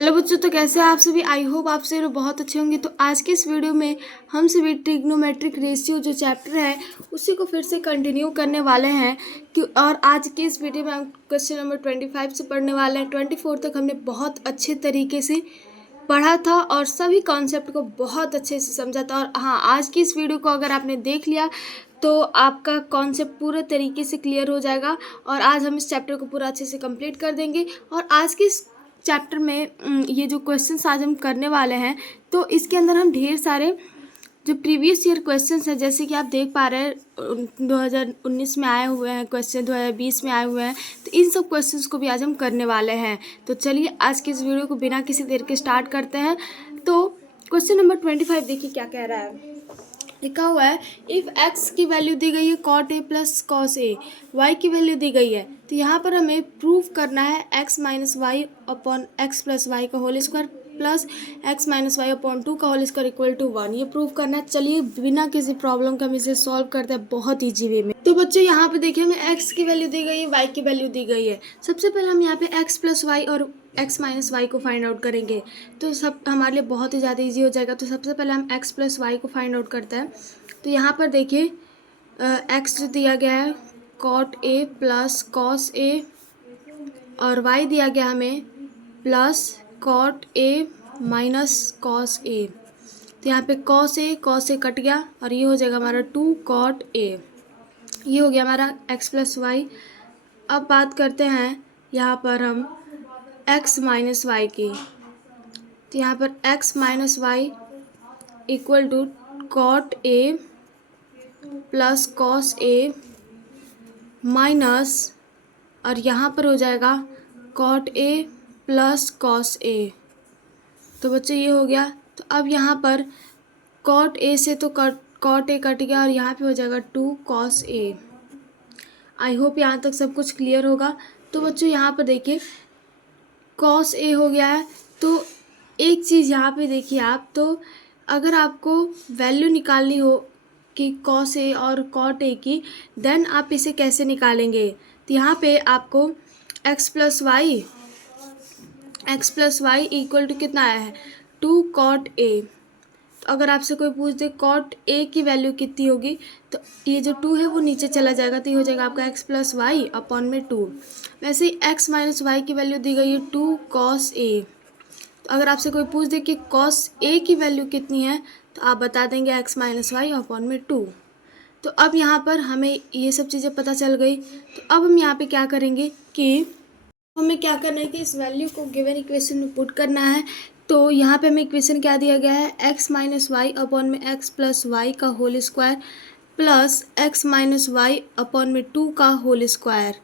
Hello बच्चों, तो कैसे हैं आप सभी। आई होप आप सभी लोग बहुत अच्छे होंगे। तो आज के इस वीडियो में हम सभी ट्रिग्नोमेट्रिक रेशियो जो चैप्टर है उसी को फिर से कंटिन्यू करने वाले हैं और आज के इस वीडियो में हम क्वेश्चन नंबर 25 से पढ़ने वाले हैं। 24 तक हमने बहुत अच्छे तरीके से पढ़ा था और सभी कॉन्सेप्ट को बहुत अच्छे से समझा था। और हाँ, आज की इस वीडियो को अगर आपने देख लिया तो आपका कॉन्सेप्ट पूरे तरीके से क्लियर हो जाएगा और आज हम इस चैप्टर को पूरा अच्छे से कंप्लीट कर देंगे। और आज के इस चैप्टर में ये जो क्वेश्चंस आज हम करने वाले हैं तो इसके अंदर हम ढेर सारे जो प्रीवियस ईयर क्वेश्चंस हैं, जैसे कि आप देख पा रहे हैं 2019 में आए हुए हैं क्वेश्चन, 2020 में आए हुए हैं, तो इन सब क्वेश्चंस को भी आज हम करने वाले हैं। तो चलिए आज की इस वीडियो को बिना किसी देर के स्टार्ट करते हैं। तो क्वेश्चन नंबर 25 देखिए क्या कह रहा है। लिखा हुआ है इफ़ x की वैल्यू दी गई है cot a plus cos A, y की वैल्यू दी गई है, तो यहाँ पर हमें प्रूव करना है x minus Y upon x plus Y का whole square plus x minus Y upon 2 का होल स्क्वायर इक्वल टू 1। ये प्रूव करना है। चलिए बिना किसी प्रॉब्लम के हम इसे सॉल्व करते हैं बहुत ईजी वे में। तो बच्चों यहाँ पे देखिए हमें x की वैल्यू दी गई है, y की वैल्यू दी गई है। सबसे पहले हम यहाँ पे x प्लस वाई और x माइनस वाई को फाइंड आउट करेंगे तो सब हमारे लिए बहुत ही ज़्यादा ईजी हो जाएगा। तो सबसे पहले हम x प्लस वाई को फाइंड आउट करते हैं। तो यहाँ पर देखिए x जो दिया गया है cot a plus cos a और y दिया गया हमें plus cot a minus cos a। तो यहाँ पे cos a कट गया और ये हो जाएगा हमारा 2 cot a। ये हो गया हमारा x प्लस वाई। अब बात करते हैं यहाँ पर हम x माइनस वाई की। तो यहाँ पर x minus y equal to cot a plus cos A minus और यहाँ पर हो जाएगा cot a plus cos A. तो बच्चों ये हो गया। तो अब यहाँ पर cot a से तो cot a कट गया और यहाँ पे हो जाएगा 2 cos a। आई होप यहाँ तक सब कुछ क्लियर होगा। तो बच्चों यहाँ पर देखिए cos a हो गया है। तो एक चीज़ यहाँ पे देखिए आप, तो अगर आपको वैल्यू निकालनी हो कि cos a और cot a की, देन आप इसे कैसे निकालेंगे। तो यहाँ पे आपको x plus y equal to कितना आया है 2 cot a। तो अगर आपसे कोई पूछ दे cot a की वैल्यू कितनी होगी तो ये जो 2 है वो नीचे चला जाएगा, तो ये हो जाएगा आपका x प्लस वाई अपॉन में 2। वैसे ही x माइनस वाई की वैल्यू दी गई है 2 cos a। तो अगर आपसे कोई पूछ दे कि cos a की वैल्यू कितनी है तो आप बता देंगे x माइनस वाई अपॉन में 2। तो अब यहाँ पर हमें ये सब चीज़ें पता चल गई। तो अब हम यहाँ पे क्या करेंगे कि हमें क्या करना है कि इस वैल्यू को गिवन इक्वेशन में पुट करना है। तो यहाँ पे हमें इक्वेशन क्या दिया गया है x माइनस वाई अपॉन में x प्लस वाई का whole square plus x minus Y upon में 2 का होल स्क्वायर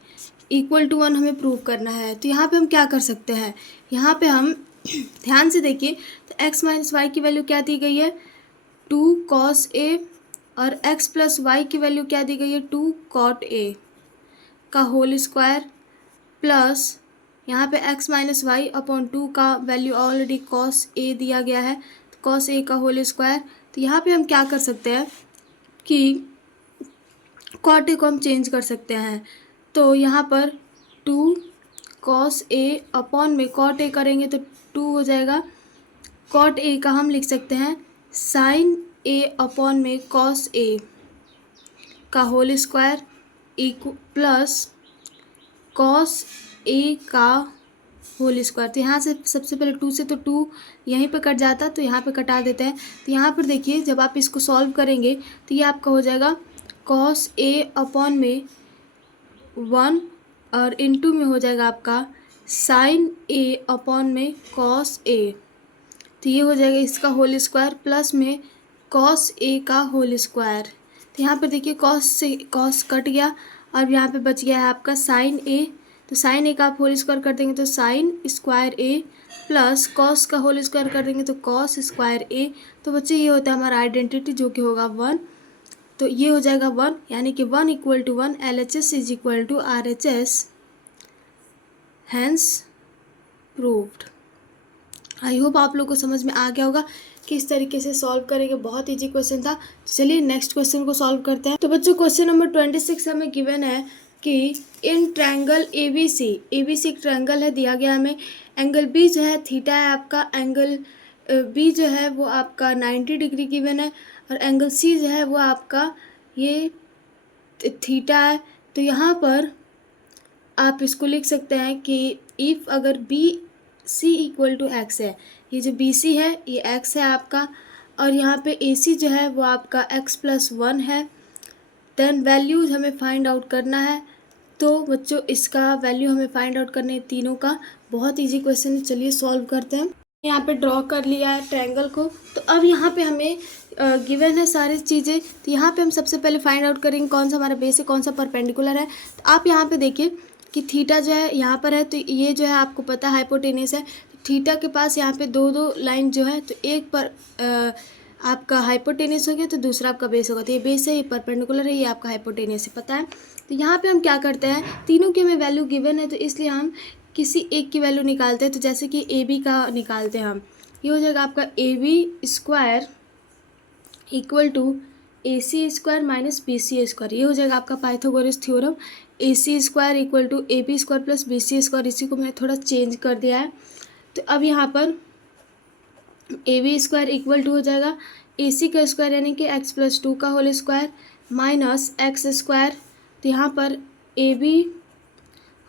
इक्वल टू 1 हमें प्रूव करना है। तो यहाँ पे हम क्या कर सकते हैं, यहाँ पे हम ध्यान से देखिए। तो x माइनस वाई की वैल्यू क्या दी गई है 2 cos a और x प्लस वाई की वैल्यू क्या दी गई है 2 cot a का होल स्क्वायर प्लस यहाँ पे x माइनस वाई अपॉन 2 का वैल्यू ऑलरेडी cos a दिया गया है, तो cos a का होल स्क्वायर। तो यहाँ पे हम क्या कर सकते हैं कि cot a को हम चेंज कर सकते हैं। तो यहाँ पर 2 cos a अपॉन में cot a करेंगे तो 2 हो जाएगा। cot a का हम लिख सकते हैं sin a अपॉन में cos a का whole square plus cos a का होल स्क्वायर। तो यहाँ से सबसे पहले 2 से तो 2 यहीं पर कट जाता, तो यहाँ पे कटा देते हैं। तो यहाँ पर देखिए जब आप इसको सॉल्व करेंगे तो ये आपका हो जाएगा cos a अपॉन में 1 और इनटू में हो जाएगा आपका sin a अपॉन में cos a। तो ये हो जाएगा इसका होल स्क्वायर प्लस में cos a का होल स्क्वायर। तो यहाँ पर देखिए cos से cos कट गया और यहाँ पे बच गया है आपका sin a। तो sin a का आप होल स्क्वायर कर देंगे तो sin square a plus cos का होल स्क्वायर कर देंगे तो cos स्क्वायर a। तो बच्चे ये होता है हमारा आइडेंटिटी जो कि होगा 1। तो ये हो जाएगा 1, यानी कि 1 equal to 1 LHS is equal to RHS, hence proved. I hope आप लोग को समझ में आ गया होगा कि इस तरीके से सॉल्व करेंगे। बहुत इजी क्वेश्चन था। चलिए नेक्स्ट क्वेश्चन को सॉल्व करते हैं। तो बच्चों क्वेश्चन नंबर 26 हमें गिवन है कि in triangle A B C एक ट्रायंगल है दिया गया हमें, एंगल बी जो है थीटा है आपका, एंगल बी जो है वो आपका 90 डिग्री गिवन है, और एंगल सी जो है वो आपका ये थीटा है। तो यहाँ पर आप इसको लिख सकते हैं कि इफ़ अगर B C equal to X है, ये जो बी सी है ये एक्स है आपका, और यहाँ पे ए सी जो है वो आपका एक्स प्लस वन है, देन वैल्यूज हमें फाइंड आउट करना है। तो बच्चों इसका वैल्यू हमें फाइंड आउट करना है तीनों का। बहुत इजी क्वेश्चन है, चलिए सॉल्व करते हैं। यहाँ पे ड्रॉ कर लिया है ट्रायंगल को। तो अब यहाँ पे हमें गिवन है सारी चीज़ें। तो यहाँ पे हम सबसे पहले फाइंड आउट करेंगे कौन सा हमारा बेस है, कौन सा परपेंडिकुलर है। तो आप यहाँ पे देखिए कि थीटा जो है यहाँ पर है, तो ये जो है आपको पता है हाइपोटेनस है। तो थीटा के पास यहाँ पे दो दो लाइन जो है, तो एक पर आपका हाइपोटेनस हो गया, तो दूसरा आपका बेस होगा। तो ये बेस है, ये परपेंडिकुलर है, ये आपका हाइपोटेनस है, पता है। तो यहाँ पे हम क्या करते हैं, तीनों की हमें वैल्यू गिवन है, तो इसलिए हम किसी एक की वैल्यू निकालते हैं। तो जैसे कि ए बी का निकालते हैं हम, ये हो जाएगा आपका A B square equal to A C square minus B C square. ये हो जाएगा आपका Pythagoras theorem. A C square equal to A B square plus B C square, इसी को मैंने थोड़ा चेंज कर दिया है। तो अब यहाँ पर A B square equal to हो जाएगा ए सी का स्क्वायर यानी कि एक्स प्लस टू का whole square minus x square. तो यहाँ पर A B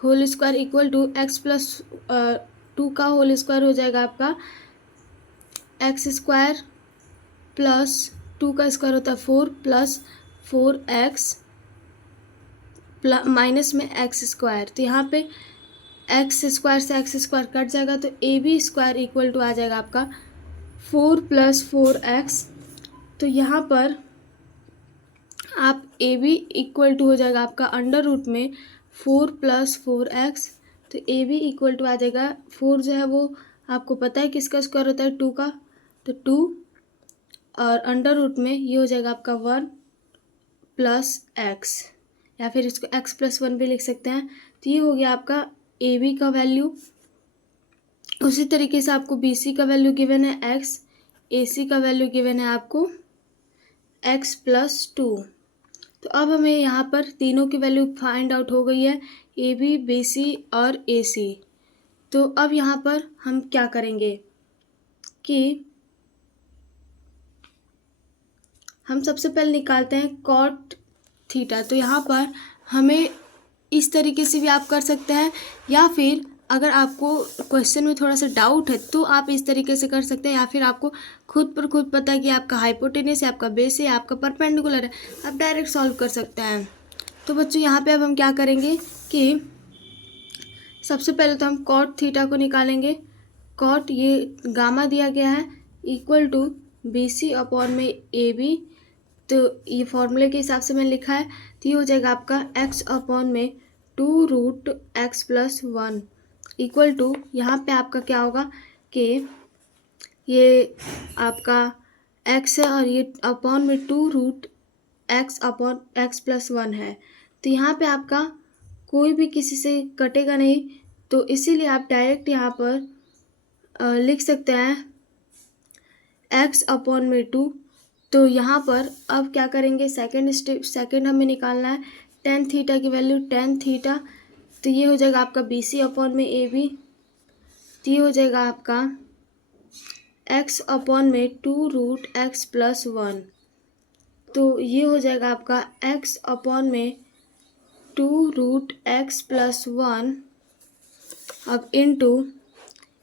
whole square equal to x plus two का होल स्क्वायर हो जाएगा आपका एक्स स्क्वायर प्लस टू का स्क्वायर होता है 4 प्लस 4x माइनस में एक्स स्क्वायर। तो यहाँ पे एक्स स्क्वायर से एक्स स्क्वायर कट जाएगा, तो ए बी स्क्वायर इक्वल टू आ जाएगा आपका 4 प्लस 4x। तो यहाँ पर आप ए बी इक्वल टू हो जाएगा आपका अंडर रूट में 4 प्लस 4x। तो ए बी इक्वल टू आ जाएगा 4 जो है वो आपको पता है किसका स्क्वायर होता है 2 का, तो 2 और अंडर रूट में ये हो जाएगा आपका 1 प्लस एक्स, या फिर इसको x प्लस 1 भी लिख सकते हैं। तो ये हो गया आपका ए बी का वैल्यू। उसी तरीके से आपको बी सी का वैल्यू गिवन है x, ए सी का वैल्यू गिवन है आपको x प्लस 2। तो अब हमें यहाँ पर तीनों की वैल्यू फाइंड आउट हो गई है, ए बी, बी सी और ए सी। तो अब यहाँ पर हम क्या करेंगे कि हम सबसे पहले निकालते हैं कॉट थीटा। तो यहाँ पर हमें इस तरीके से भी आप कर सकते हैं, या फिर अगर आपको क्वेश्चन में थोड़ा सा डाउट है तो आप इस तरीके से कर सकते हैं, या फिर आपको खुद पर खुद पता है कि आपका हाइपोटेनस है, आपका बेस है, आपका परपेंडिकुलर है, आप डायरेक्ट सॉल्व कर सकते हैं। तो बच्चों यहाँ पे अब हम क्या करेंगे कि सबसे पहले तो हम कॉट थीटा को निकालेंगे। कॉट ये गामा दिया गया है equal to B C upon में ए बी। तो ये फॉर्मूले के हिसाब से मैंने लिखा है। तो ये हो जाएगा आपका x अपॉन में 2 root x plus 1 equal to, यहाँ पे आपका क्या होगा कि ये आपका x है और ये अपॉन में 2 root x upon x plus 1 है। तो यहाँ पे आपका कोई भी किसी से कटेगा नहीं, तो इसीलिए आप डायरेक्ट यहाँ पर लिख सकते हैं x अपॉन में 2। तो यहाँ पर अब क्या करेंगे, सेकंड हमें निकालना है टेन थीटा की वैल्यू, टेन थीटा। तो ये हो जाएगा आपका बी सी अपॉन में ए बी। तो ये हो जाएगा आपका x अपॉन में 2 रूट एक्स प्लस 1। तो ये हो जाएगा आपका x अपॉन में 2 रूट एक्स प्लस 1। अब इनटू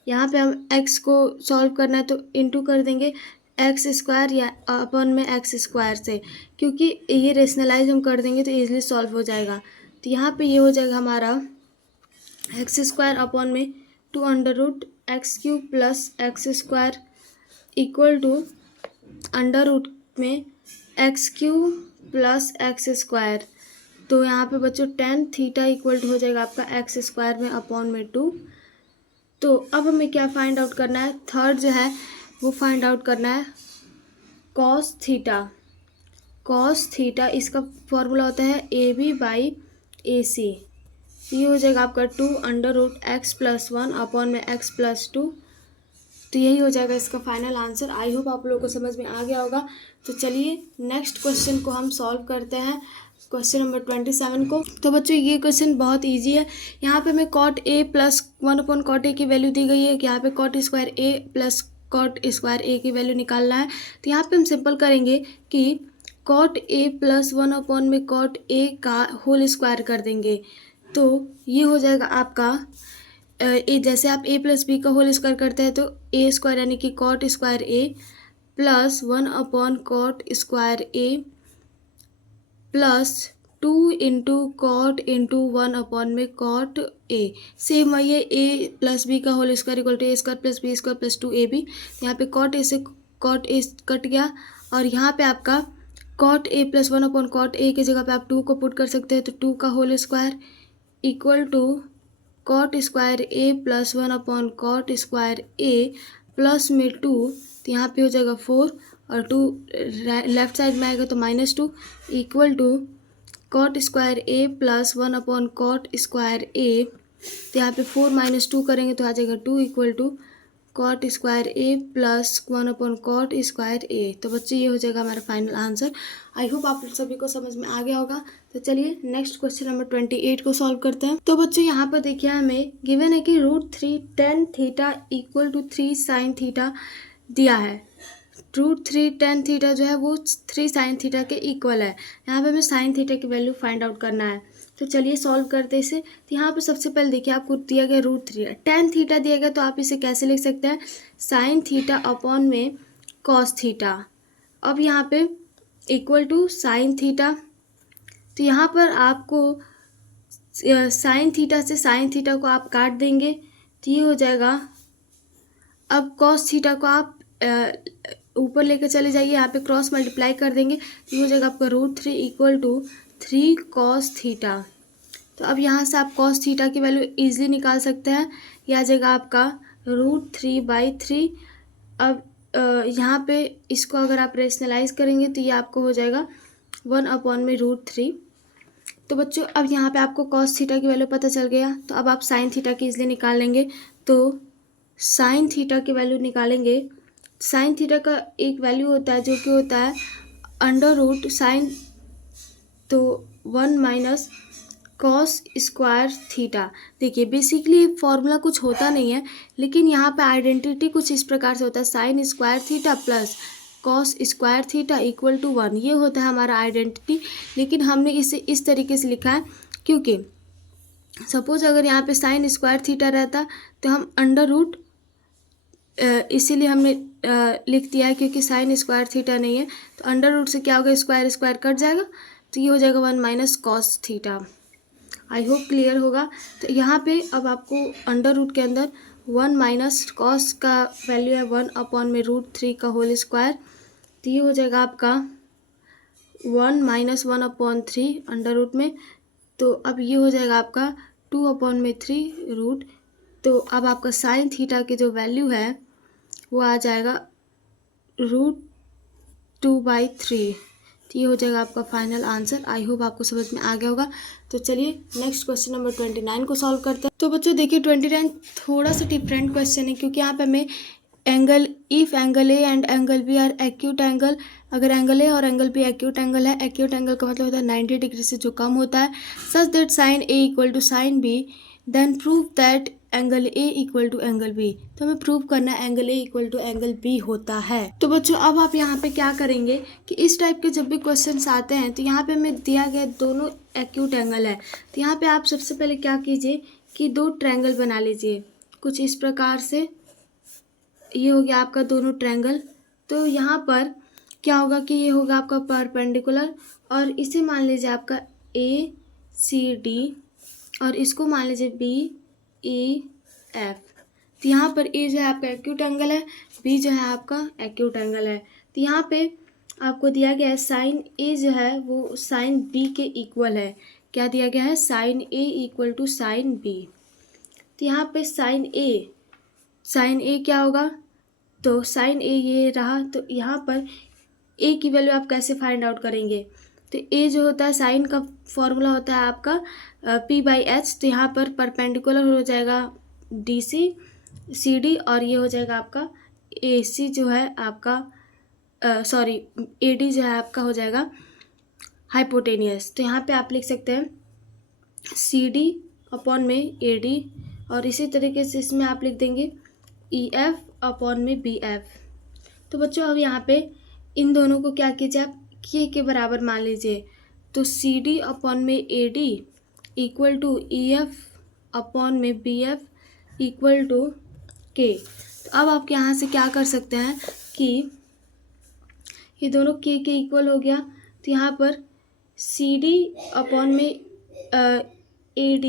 यहाँ पे हम x को सॉल्व करना है तो इनटू कर देंगे एक्स स्क्वायर या अपॉन में एक्स स्क्वायर से, क्योंकि ये रेशनलाइज हम कर देंगे तो इजीली सॉल्व हो जाएगा। तो यहाँ पे ये हो जाएगा हमारा एक्स स्क्वायर अपॉन में 2 under root X cube plus X square equal to under root में X cube plus X square. तो यहाँ पे बच्चों टेन थीटा इक्वल टू हो जाएगा आपका एक्स स्क्वायर में अपॉन में 2। तो अब हमें क्या फाइंड आउट करना है, थर्ड जो है वो फाइंड आउट करना है कॉस थीटा। कॉस थीटा इसका फॉर्मूला होता है ए बी बाई ए सी। ये हो जाएगा आपका 2 under root x plus 1 upon में एक्स प्लस 2। तो यही हो जाएगा इसका फाइनल आंसर। आई होप आप लोगों को समझ में आ गया होगा। तो चलिए नेक्स्ट क्वेश्चन को हम सॉल्व करते हैं। क्वेश्चन नंबर 27 को। तो बच्चों ये क्वेश्चन बहुत इजी है। यहाँ पे हमें कॉट ए प्लस 1/कॉट ए की वैल्यू दी गई है कि यहाँ पे cot square A plus cot square A की वैल्यू निकालना है। तो यहाँ पे हम सिंपल करेंगे कि कॉट ए प्लस 1/कॉट ए का होल स्क्वायर कर देंगे। तो ये हो जाएगा आपका ए, जैसे आप ए प्लस बी का होल स्क्वायर करते हैं तो ए स्क्वायर यानी कि कॉट स्क्वायर ए प्लस 1/कॉट square A plus 2 into cot into 1/कॉट ए। सेम वही है, ए प्लस बी का whole square equal to A square plus B square plus 2ab। यहाँ पे कॉट ए से कॉट ए कट गया और यहाँ पे आपका कॉट ए प्लस 1/कॉट ए की जगह पे आप 2 को पुट कर सकते हैं। तो 2 का whole square equal to cot square A plus 1/कॉट स्क्वायर ए प्लस में 2, तो यहाँ पे हो जाएगा 4 और 2 लेफ्ट साइड में आएगा तो -2 equal to cot square A plus 1/कॉट स्क्वायर ए। तो यहाँ पे 4 - 2 करेंगे तो आ जाएगा 2 equal to cot square A plus 1/कॉट स्क्वायर ए। तो बच्चे ये हो जाएगा हमारा फाइनल आंसर। आई होप आप सभी को समझ में आ गया होगा। तो चलिए नेक्स्ट क्वेश्चन नंबर 28 को सॉल्व करते हैं। तो बच्चों यहाँ पर देखिए हमें गिवन है कि √3 tan theta equal to 3 sin theta दिया है। √3 tan थीटा जो है वो 3 sin थीटा के इक्वल है। यहाँ पे हमें sin थीटा की वैल्यू फाइंड आउट करना है। तो चलिए सॉल्व करते हैं इसे। तो यहाँ पे सबसे पहले देखिए आपको दिया गया √3 tan थीटा दिया गया, तो आप इसे कैसे लिख सकते हैं, sin थीटा अपॉन में cos थीटा। अब यहाँ पे इक्वल टू sin थीटा। तो यहाँ पर आपको sin थीटा से sin थीटा को आप काट देंगे तो ये हो जाएगा। अब cos थीटा को आप ऊपर लेकर चले जाइए, यहाँ पे क्रॉस मल्टीप्लाई कर देंगे तो हो जाएगा आपका √3 इक्वल टू 3 cos थीटा। तो अब यहाँ से आप cos थीटा की वैल्यू इजीली निकाल सकते हैं। यह आ जाएगा आपका √3/3। अब यहाँ पे इसको अगर आप रेशनलाइज करेंगे तो ये आपको हो जाएगा 1/√3। तो बच्चों अब यहाँ पे आपको cos थीटा की वैल्यू पता चल गया। तो अब आप sin थीटा की इजीली निकाल लेंगे। तो sin थीटा की वैल्यू निकालेंगे। साइन थीटा का एक वैल्यू होता है जो कि होता है √sin, तो 1 - cos स्क्वायर थीटा। देखिए बेसिकली फॉर्मूला कुछ होता नहीं है, लेकिन यहाँ पे आइडेंटिटी कुछ इस प्रकार से होता है, sine square theta plus cos square theta equal to 1। ये होता है हमारा आइडेंटिटी। लेकिन हमने इसे इस तरीके से लिखा है क्योंकि सपोज अगर यहाँ पे साइन स्क्वायर थीटा रहता तो हम √ इसीलिए हमने लिख दिया है, क्योंकि साइन स्क्वायर थीटा नहीं है तो √ से क्या होगा, स्क्वायर स्क्वायर कट जाएगा तो ये हो जाएगा 1 - cos theta. I hope clear होगा। तो यहाँ पे अब आपको √ के अंदर 1 - cos का वैल्यू है 1/√3 का होल स्क्वायर। तो ये हो जाएगा आपका 1 - 1/3 √ में। तो अब ये हो जाएगा आपका 2/3 √। तो अब आपका साइन थीटा की जो वैल्यू है वो आ जाएगा √2/3। तो ये हो जाएगा आपका फाइनल आंसर। आई होप आपको समझ में आ गया होगा। तो चलिए नेक्स्ट क्वेश्चन नंबर 29 को सॉल्व करते हैं। तो बच्चों देखिए 29 थोड़ा सा डिफरेंट क्वेश्चन है, क्योंकि यहाँ पे हमें angle if angle A and angle B are acute angle, अगर एंगल ए और एंगल बी एक्यूट एंगल है, एक्यूट एंगल का मतलब होता है 90 डिग्री से जो कम होता है, such that sine A equal to sine B, then prove that angle A equal to angle B. तो हमें प्रूव करना है angle A equal to angle B होता है। तो बच्चों अब आप यहाँ पे क्या करेंगे कि इस टाइप के जब भी क्वेश्चंस आते हैं तो यहाँ पे हमें दिया गया दोनों एक्यूट एंगल है। तो यहाँ पे आप सबसे पहले क्या कीजिए कि 2 ट्रायंगल बना लीजिए कुछ इस प्रकार से। ये हो गया आपका दोनों ट्रायंगल। तो यहाँ पर क्या होगा कि ये होगा आपका परपेंडिकुलर, और इसे मान लीजिए आपका ACD और इसको मान लीजिए BEF। तो यहाँ पर A जो है आपका एक्यूट एंगल है, B जो है आपका एक्यूट एंगल है। तो यहाँ पे आपको दिया गया है साइन A जो है वो साइन B के इक्वल है। क्या दिया गया है, sine A equal to sine B। तो यहाँ पे साइन A क्या होगा, तो साइन A ये रहा। तो यहाँ पर A की वैल्यू आप कैसे फाइंड आउट करेंगे, तो A जो होता है साइन का फॉर्मूला होता है आपका P/H। तो यहाँ पर परपेंडिकुलर हो जाएगा DC CD और ये हो जाएगा आपका AC जो है आपका AD जो है आपका हो जाएगा हाइपोटेनियस। तो यहाँ पे आप लिख सकते हैं CD अपॉन में AD, और इसी तरीके से इसमें आप लिख देंगे EF अपॉन में BF। तो बच्चों अब यहाँ पे इन दोनों को क्या कीजिए, आप के बराबर मान लीजिए। तो CD अपॉन में AD equal to EF upon में BF इक्वल टू K। तो अब आप यहाँ से क्या कर सकते हैं कि ये दोनों K के इक्वल हो गया। तो यहाँ पर CD अपॉन में AD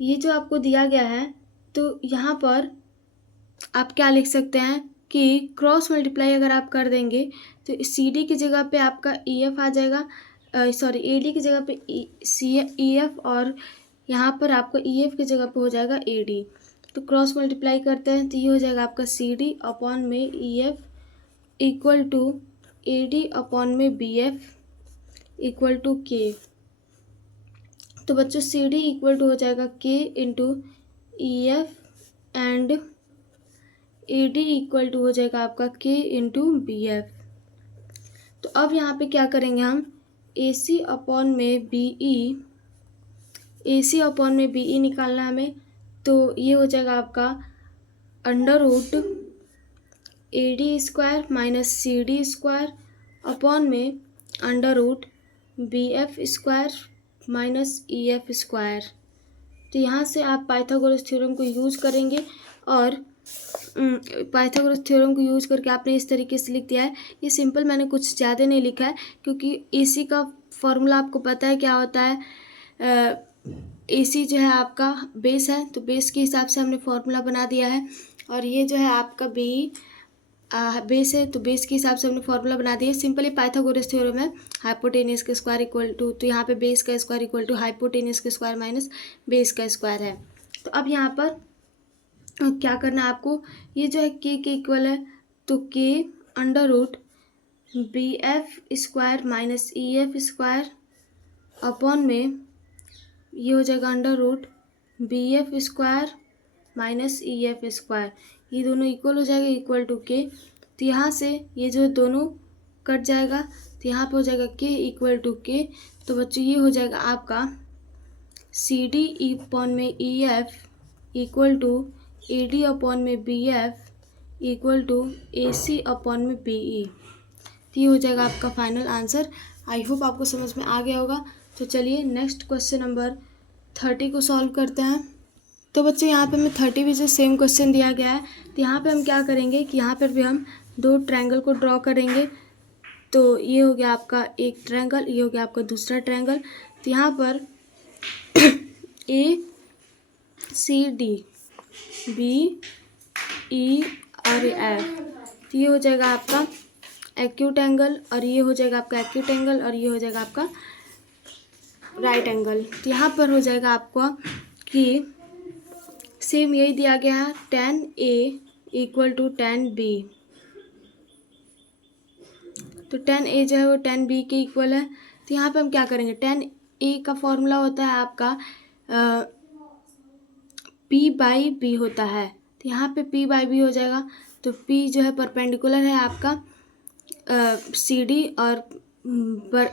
ये जो आपको दिया गया है, तो यहाँ पर आप क्या लिख सकते हैं कि क्रॉस मल्टीप्लाई अगर आप कर देंगे तो CD की जगह पे आपका EF आ जाएगा, सॉरी AD की जगह पे EF, और यहाँ पर आपका EF की जगह पे हो जाएगा AD। तो क्रॉस मल्टीप्लाई करते हैं तो ये हो जाएगा आपका CD अपॉन में EF equal to AD upon में BF इक्वल टू K। तो बच्चों CD इक्वल टू हो जाएगा K into EF and AD equal to हो जाएगा आपका K इंटू BF। तो अब यहाँ पे क्या करेंगे हम, AC अपॉन में BE निकालना है हमें। तो ये हो जाएगा आपका under root AD square minus CD square upon में under root BF square minus EF square. तो यहाँ से आप पाइथागोरस थ्योरम को यूज़ करेंगे, और पाइथागोरस थ्योरम को यूज़ करके आपने इस तरीके से लिख दिया है। ये सिंपल मैंने कुछ ज़्यादा नहीं लिखा है, क्योंकि AC का फॉर्मूला आपको पता है क्या होता है। AC जो है आपका बेस है, तो बेस के हिसाब से हमने फॉर्मूला बना दिया है, और ये जो है आपका BE बेस है, तो बेस के हिसाब से हमने फॉर्मूला बना दिया। सिंपली पाइथागोरस थ्योरम है हाइपोटेनियस का स्क्वायर इक्वल टू, तो यहाँ पे बेस का स्क्वायर इक्वल टू हाइपोटेनियस का स्क्वायर माइनस बेस का स्क्वायर है। तो अब यहाँ पर क्या करना है आपको, ये जो है K के इक्वल है, तो K under root BF square minus EF square upon में ये हो जाएगा under root BF square minus EF square. ये दोनों इक्वल हो जाएगा इक्वल टू K। तो यहाँ से ये जो दोनों कट जाएगा, तो यहाँ पे हो जाएगा K इक्वल टू K। तो बच्चों ये हो जाएगा आपका CD अपॉन में EF equal to AD upon में BF equal to AC upon में BE। तो ये हो जाएगा आपका फाइनल आंसर। आई होप आपको समझ में आ गया होगा। तो चलिए नेक्स्ट क्वेश्चन नंबर 30 को सॉल्व करते हैं। तो बच्चों यहाँ पे हमें 30 भी जो सेम क्वेश्चन दिया गया है, तो यहाँ पे हम क्या करेंगे कि यहाँ पर भी हम दो ट्रायंगल को ड्रॉ करेंगे। तो ये हो गया आपका एक ट्रायंगल, ये हो गया आपका दूसरा ट्रायंगल। तो यहाँ पर ACD BE और F, तो ये हो जाएगा आपका एक्यूट एंगल, और ये हो जाएगा आपका एक्यूट एंगल, और ये हो जाएगा आपका राइट एंगल। तो यहाँ पर हो जाएगा आपको कि सेम यही दिया गया है, tan A equal to tan B। तो tan A जो है वो tan B के इक्वल है। तो यहाँ पे हम क्या करेंगे, tan A का फॉर्मूला होता है आपका P बाई B होता है। तो यहाँ पे P बाई B हो जाएगा। तो P जो है परपेंडिकुलर है आपका CD, और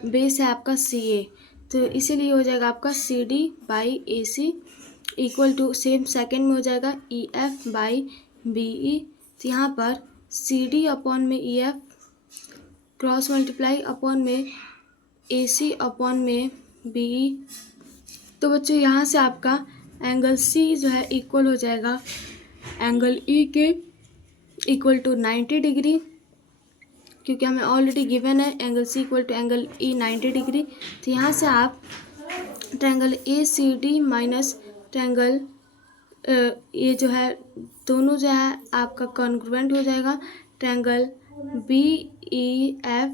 बेस है आपका CA। तो इसीलिए हो जाएगा आपका CD by AC equal to same second में हो जाएगा EF बाई BE। तो यहाँ पर CD अपॉन में EF क्रॉस मल्टीप्लाई अपॉन में AC अपॉन में BE। तो बच्चों यहाँ से आपका एंगल C जो है इक्वल हो जाएगा एंगल E के इक्वल टू 90 डिग्री, क्योंकि हमें ऑलरेडी गिवन है angle C equal to angle E 90 degree. तो यहाँ से आप ट्रायंगल ACD माइनस ट्रायंगल ये जो है दोनों जो है आपका कॉन्ग्रुएंट हो जाएगा ट्रायंगल BEF,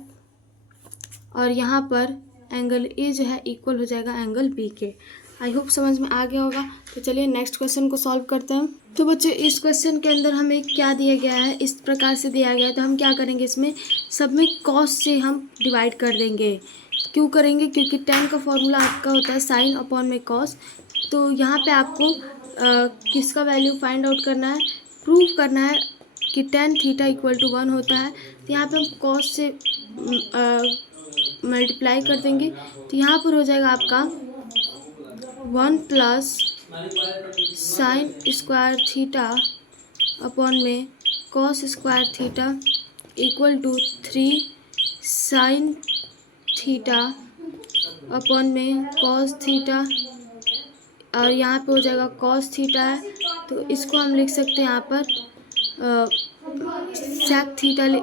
और यहाँ पर एंगल A जो है इक्वल हो जाएगा एंगल B के। आई होप समझ में आ गया होगा। तो चलिए नेक्स्ट क्वेश्चन को सॉल्व करते हैं। तो बच्चों इस क्वेश्चन के अंदर हमें क्या दिया गया है, इस प्रकार से दिया गया है। तो हम क्या करेंगे, इसमें सब में कॉस से हम डिवाइड कर देंगे। क्यों करेंगे, क्योंकि tan का फॉर्मूला आपका होता है साइन अपॉन में कॉस। तो यहाँ पे आपको किसका वैल्यू फाइंड आउट करना है, प्रूव करना है कि tan थीटा इक्वल टू 1 होता है। तो यहाँ पे हम कॉस से मल्टीप्लाई कर देंगे तो यहाँ पर हो जाएगा आपका 1 plus sine square theta upon में cos square theta equal to 3 sine theta upon में कॉस थीटा, और यहाँ पे हो जाएगा कॉस थीटा है तो इसको हम लिख सकते हैं यहाँ पर सेक थीटा 1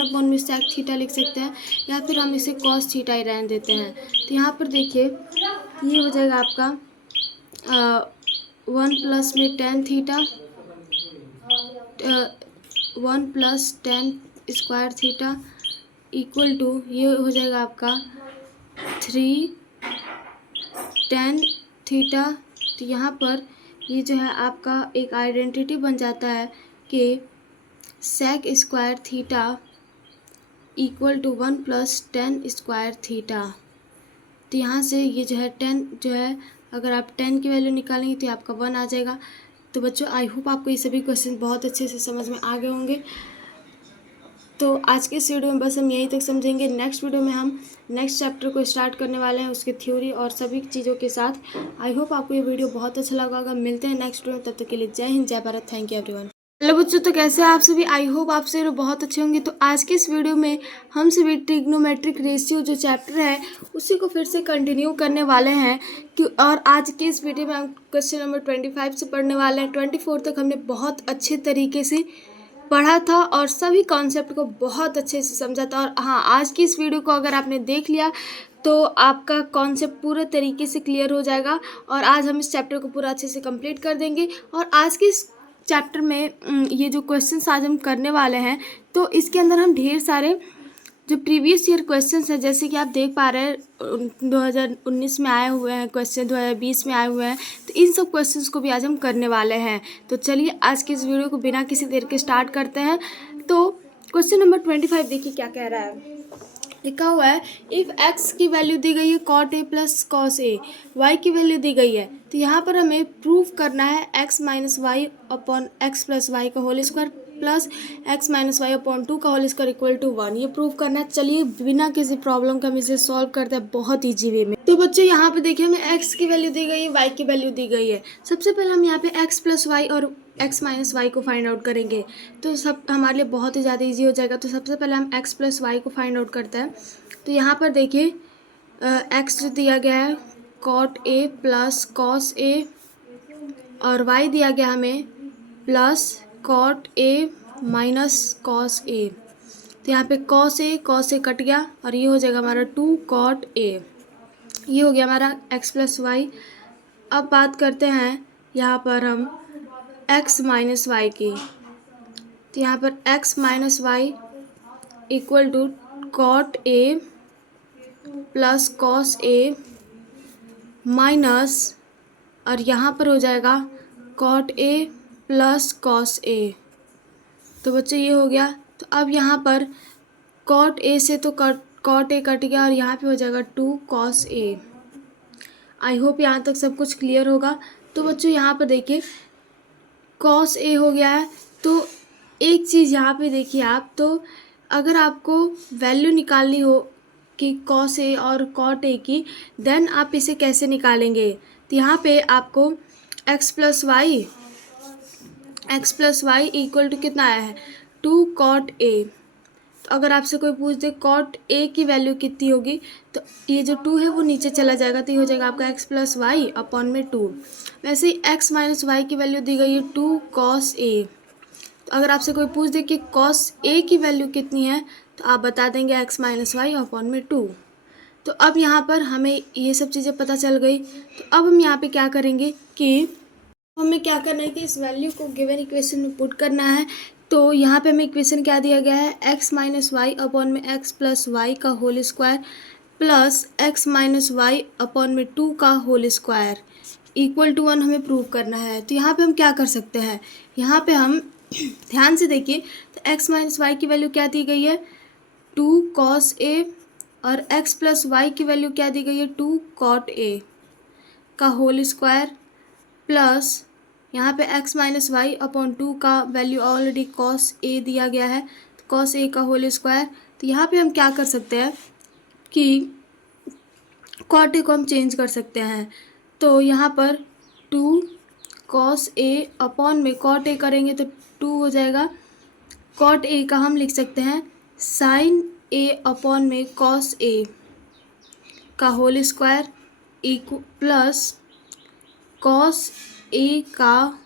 अपॉन में सेक थीटा लिख सकते हैं, या फिर हम इसे कॉस थीटा ही रहने देते हैं। तो यहाँ पर देखिए ये हो जाएगा आपका 1 प्लस में tan theta 1 plus tan square theta equal to ये हो जाएगा आपका 3 टेन थीटा। तो यहाँ पर ये जो है आपका एक आइडेंटिटी बन जाता है कि sec square theta equal to 1 plus tan square theta. तो यहाँ से ये जो है 10 जो है, अगर आप 10 की वैल्यू निकालेंगे तो आपका 1 आ जाएगा। तो बच्चों आई होप आपको ये सभी क्वेश्चन बहुत अच्छे से समझ में आ गए होंगे। तो आज के इस वीडियो में बस हम यहीं तक समझेंगे। नेक्स्ट वीडियो में हम नेक्स्ट चैप्टर को स्टार्ट करने वाले हैं, उसके थ्योरी और सभी चीज़ों के साथ। आई होप आपको ये वीडियो बहुत अच्छा लगा होगा। मिलते हैं नेक्स्ट वीडियो में, तब तक के लिए जय हिंद जय Bharat. Thank you everyone. Hello बच्चों, तो कैसे हैं आप सभी? आई होप आप सभी बहुत अच्छे होंगे। तो आज के इस वीडियो में हम सभी ट्रिग्नोमेट्रिक रेशियो जो चैप्टर है उसी को फिर से कंटिन्यू करने वाले हैं कि और आज के इस वीडियो में हम क्वेश्चन नंबर 25 से पढ़ने वाले हैं। 24 तक हमने बहुत अच्छे तरीके से पढ़ा था और सभी कॉन्सेप्ट को बहुत अच्छे से समझा था। और हाँ, आज की इस वीडियो को अगर आपने देख लिया तो आपका कॉन्सेप्ट पूरे तरीके से क्लियर हो जाएगा और आज हम इस चैप्टर को पूरा अच्छे से कंप्लीट कर देंगे। और आज के इस चैप्टर में ये जो क्वेश्चंस आज हम करने वाले हैं तो इसके अंदर हम ढेर सारे जो प्रीवियस ईयर क्वेश्चंस हैं, जैसे कि आप देख पा रहे हैं 2019 में आए हुए हैं क्वेश्चन, 2020 में आए हुए हैं, तो इन सब क्वेश्चंस को भी आज हम करने वाले हैं। तो चलिए आज की इस वीडियो को बिना किसी देर के स्टार्ट करते हैं। तो क्वेश्चन नंबर 25 देखिए क्या कह रहा है। लिखा हुआ है इफ़ x की वैल्यू दी गई है cot a plus cos A, y की वैल्यू दी गई है। तो यहाँ पर हमें प्रूफ करना है x minus Y upon x plus Y का whole square plus X minus Y upon 2 का होल स्क्वायर इक्वल टू 1। ये प्रूफ करना है। चलिए बिना किसी प्रॉब्लम का हम इसे सॉल्व करते हैं बहुत ईजी वे में। तो बच्चों यहाँ पे देखिए हमें x की वैल्यू दी गई है, y की वैल्यू दी गई है। सबसे पहले हम यहाँ पे x प्लस वाई और x माइनस वाई को फाइंड आउट करेंगे तो सब हमारे लिए बहुत ही ज़्यादा ईजी हो जाएगा। तो सबसे पहले हम x प्लस वाई को फाइंड आउट करते हैं। तो यहाँ पर देखिए x जो दिया गया है cot a plus cos a और y दिया गया हमें plus cot a minus cos a। तो यहाँ पे cos a कट गया और ये हो जाएगा हमारा 2 cot a। ये हो गया हमारा x प्लस वाई। अब बात करते हैं यहाँ पर हम x माइनस वाई की। तो यहाँ पर x minus y equal to cot a plus cos a minus और यहाँ पर हो जाएगा cot a plus cos a। तो बच्चों ये हो गया। तो अब यहाँ पर cot a से तो cot a कट गया और यहाँ पे हो जाएगा 2 cos a। आई होप यहाँ तक सब कुछ क्लियर होगा। तो बच्चों यहाँ पर देखिए cos a हो गया है। तो एक चीज़ यहाँ पे देखिए आप, तो अगर आपको वैल्यू निकालनी हो कि cos a और cot a की, देन आप इसे कैसे निकालेंगे। तो यहाँ पे आपको x plus y equal to कितना आया है 2 cot a। तो अगर आपसे कोई पूछ दे cot a की वैल्यू कितनी होगी तो ये जो 2 है वो नीचे चला जाएगा तो ये हो जाएगा आपका x प्लस वाई अपॉन में 2। वैसे ही x माइनस वाई की वैल्यू दी गई है 2 cos a। तो अगर आपसे कोई पूछ दे कि cos a की वैल्यू कितनी है तो आप बता देंगे x माइनस वाई अपॉन में 2। तो अब यहाँ पर हमें ये सब चीज़ें पता चल गई। तो अब हम यहाँ पे क्या करेंगे कि हमें क्या करना है कि इस वैल्यू को गिवन इक्वेशन में पुट करना है। तो यहाँ पे हमें इक्वेशन क्या दिया गया है x माइनस वाई अपॉन में x प्लस वाई का whole square plus x minus Y upon में 2 का होल स्क्वायर इक्वल टू 1 हमें प्रूव करना है। तो यहाँ पे हम क्या कर सकते हैं, यहाँ पे हम ध्यान से देखिए तो x माइनस वाई की वैल्यू क्या दी गई है 2 cos a और x प्लस वाई की वैल्यू क्या दी गई है 2 cot a का होल स्क्वायर प्लस यहाँ पे x माइनस वाई अपॉन 2 का वैल्यू ऑलरेडी cos a दिया गया है तो cos a का होल स्क्वायर तो यहाँ पे हम क्या कर सकते हैं कि कॉट ए को हम चेंज कर सकते हैं। तो यहाँ पर 2 cos a अपॉन में कॉट ए करेंगे तो 2 हो जाएगा। कॉट ए का हम लिख सकते हैं साइन ए अपॉन में कॉस ए का होल स्क्वायर प्लस कॉस ए का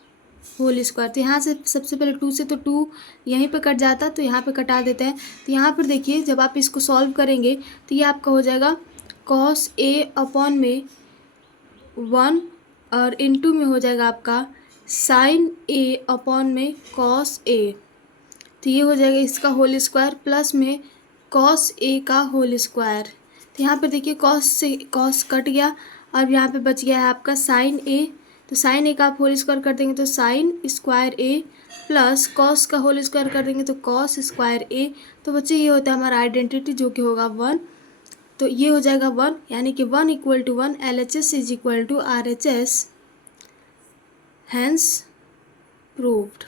होल स्क्वायर। तो यहाँ से सबसे पहले 2 से तो 2 यहीं पे कट जाता, तो यहाँ पे कटा देते हैं। तो यहाँ पर देखिए जब आप इसको सॉल्व करेंगे तो ये आपका हो जाएगा कॉस ए अपॉन में 1 और इनटू में हो जाएगा आपका साइन ए अपॉन में कॉस ए। तो ये हो जाएगा इसका होल स्क्वायर प्लस में कॉस ए का होल स्क्वायर। तो यहाँ पे देखिए कॉस से कॉस कट गया, अब यहाँ पे बच गया है आपका साइन ए। तो साइन ए का आप होल स्क्वायर कर देंगे तो sine square A plus cos का होल स्क्वायर कर देंगे तो कॉस स्क्वायर ए। तो बच्चे ये होता है हमारा आइडेंटिटी जो कि होगा 1। तो ये हो जाएगा 1, यानी कि 1 = 1, LHS = RHS, hence proved.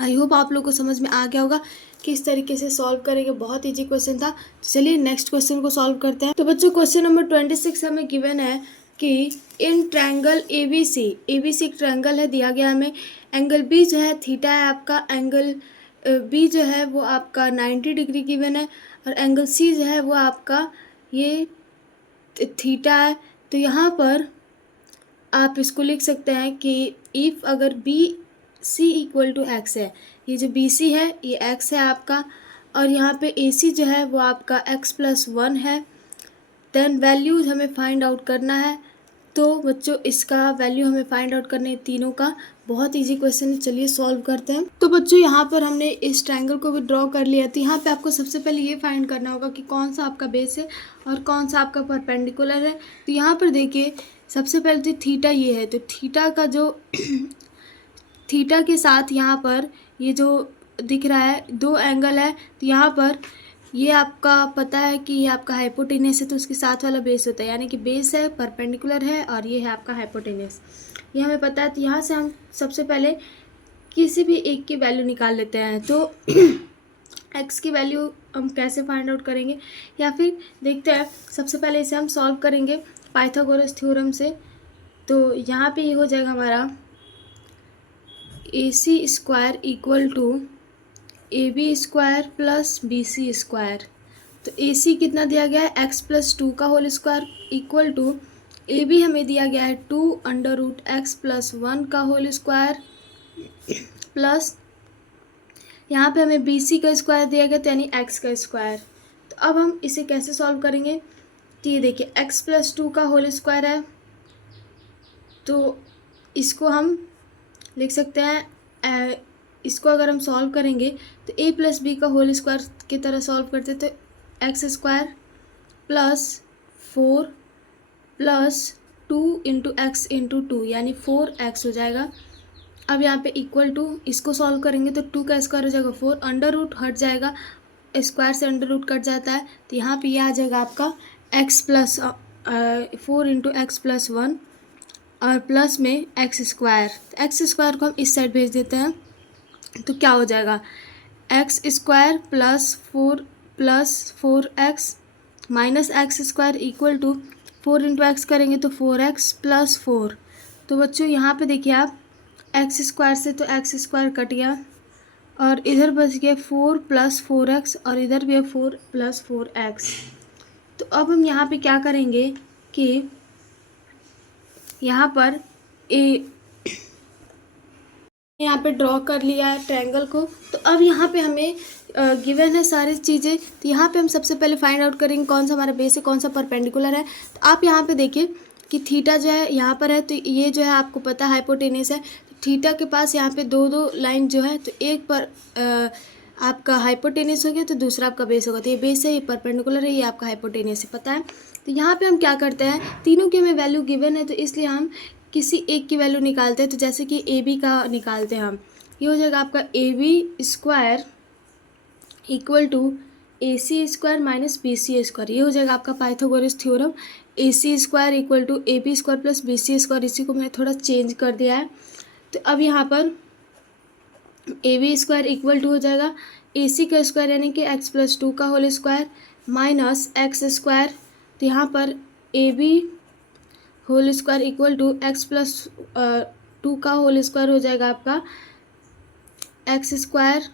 I hope आप लोग को समझ में आ गया होगा किस तरीके से सॉल्व करेंगे। बहुत इजी क्वेश्चन था। तो चलिए नेक्स्ट क्वेश्चन को सॉल्व करते हैं। तो बच्चों क्वेश्चन नंबर 26 हमें गिवन है कि इन ट्रायंगल ABC एक ट्रायंगल है, दिया गया हमें एंगल B जो है थीटा है आपका, एंगल B जो है वो आपका 90 डिग्री गिवन है और एंगल C जो है वो आपका ये थीटा है। तो यहाँ पर आप इसको लिख सकते हैं कि इफ़ अगर BC = x है, ये जो BC है ये x है आपका, और यहाँ पे AC जो है वो आपका x + 1 है। देन वैल्यूज हमें फाइंड आउट करना है। तो बच्चों इसका वैल्यू हमें फाइंड आउट करने तीनों का। बहुत इजी क्वेश्चन है, चलिए सॉल्व करते हैं। तो बच्चों यहाँ पर हमने इस ट्रायंगल को भी ड्रॉ कर लिया। तो यहाँ पे आपको सबसे पहले ये फाइंड करना होगा कि कौन सा आपका बेस है और कौन सा आपका परपेंडिकुलर है। तो यहाँ पर देखिए सबसे पहले तो थीटा ये है, तो थीटा का जो थीटा के साथ यहाँ पर ये जो दिख रहा है 2 एंगल है। तो यहाँ पर ये आपका पता है कि ये आपका हाइपोटेनस है, तो उसके साथ वाला बेस होता है, यानी कि बेस है, परपेंडिकुलर है और ये है आपका हाइपोटेनस, ये हमें पता है। तो यहाँ से हम सबसे पहले किसी भी एक की वैल्यू निकाल लेते हैं। तो x की वैल्यू हम कैसे फाइंड आउट करेंगे, या फिर देखते हैं सबसे पहले इसे हम सॉल्व करेंगे पाइथागोरस थ्योरम से। तो यहाँ पे ये हो जाएगा हमारा AC² = AB² + BC²। तो AC कितना दिया गया है x + 2 का whole square equal to AB हमें दिया गया है 2 √x + 1 का होल स्क्वायर प्लस यहाँ पे हमें BC का स्क्वायर दिया गया, तो यानी x का स्क्वायर। तो अब हम इसे कैसे सॉल्व करेंगे, तो ये देखिए x + 2 का होल स्क्वायर है, तो इसको हम लिख सकते हैं इसको अगर हम सॉल्व करेंगे तो a + b का होल स्क्वायर की तरह सॉल्व करते, तो x² + 4 + 2 × x × 2 यानी 4x हो जाएगा। अब यहाँ पे इक्वल टू इसको सॉल्व करेंगे तो 2 का स्क्वायर हो जाएगा 4, अंडर रूट हट जाएगा, स्क्वायर से अंडर रूट कट जाता है। तो यहाँ पे ये आ जाएगा आपका x + 4 × x + 1 और प्लस में x²। x² को हम इस साइड भेज देते हैं, तो क्या हो जाएगा x² + 4 + 4x minus x² equal to 4 × x करेंगे तो 4x + 4। तो बच्चों यहाँ पे देखिए आप x² से तो x² कट गया और इधर बच गया 4 + 4x और इधर भी है 4 + 4x। तो अब हम यहाँ पे क्या करेंगे कि यहाँ पर यहाँ पे ड्रॉ कर लिया है ट्रायंगल को। तो अब यहाँ पे हमें गिवन है सारी चीज़ें। तो यहाँ पे हम सबसे पहले फाइंड आउट करेंगे कौन सा हमारा बेस है, कौन सा परपेंडिकुलर है। तो आप यहाँ पे देखिए कि थीटा जो है यहाँ पर है, तो ये जो है आपको पता है हाइपोटेनस है। तो थीटा के पास यहाँ पे 2 लाइन जो है, तो एक पर आपका हाइपोटेनस हो गया तो दूसरा आपका बेस होगा। तो ये बेस है, ये परपेंडिकुलर है, ये आपका हाइपोटेनस है, पता है। तो यहाँ पे हम क्या करते हैं, तीनों की हमें वैल्यू गिवन है तो इसलिए हम किसी एक की वैल्यू निकालते हैं। तो जैसे कि AB का निकालते हैं हम, ये हो जाएगा आपका AB² = AC² - BC²। ये हो जाएगा आपका Pythagoras theorem. AC² = AB² + BC²। इसी को मैंने थोड़ा चेंज कर दिया है। तो अब यहाँ पर A B square equal to हो जाएगा ए सी का स्क्वायर यानी कि एक्स प्लस टू का whole square minus x square. तो यहाँ पर A B whole square equal to x plus two का होल स्क्वायर हो जाएगा आपका एक्स स्क्वायर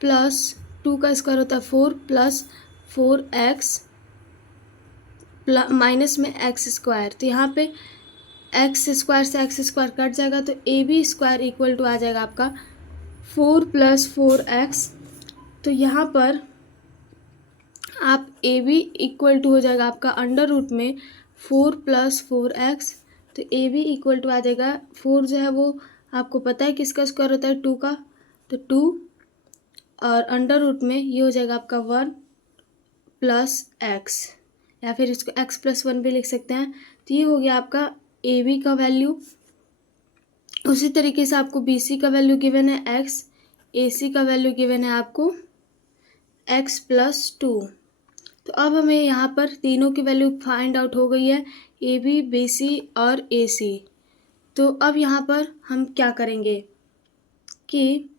प्लस टू का स्क्वायर होता है 4 प्लस 4x माइनस में एक्स स्क्वायर। तो यहाँ पे एक्स स्क्वायर से एक्स स्क्वायर कट जाएगा तो ए बी स्क्वायर इक्वल टू आ जाएगा आपका 4 प्लस 4x। तो यहाँ पर आप ए बी इक्वल टू हो जाएगा आपका अंडर रूट में 4 प्लस 4x। तो ए बी इक्वल टू आ जाएगा 4 जो है वो आपको पता है किसका स्क्वायर होता है 2 का, तो 2 और अंडर रूट में ये हो जाएगा आपका 1 प्लस x, या फिर इसको x प्लस 1 भी लिख सकते हैं। तो ये हो गया आपका ए बी का वैल्यू। उसी तरीके से आपको बी सी का वैल्यू गिवन है x, ए सी का वैल्यू गिवन है आपको x प्लस 2। तो अब हमें यहाँ पर तीनों की वैल्यू फाइंड आउट हो गई है, ए बी, बी सी और ए सी। तो अब यहाँ पर हम क्या करेंगे कि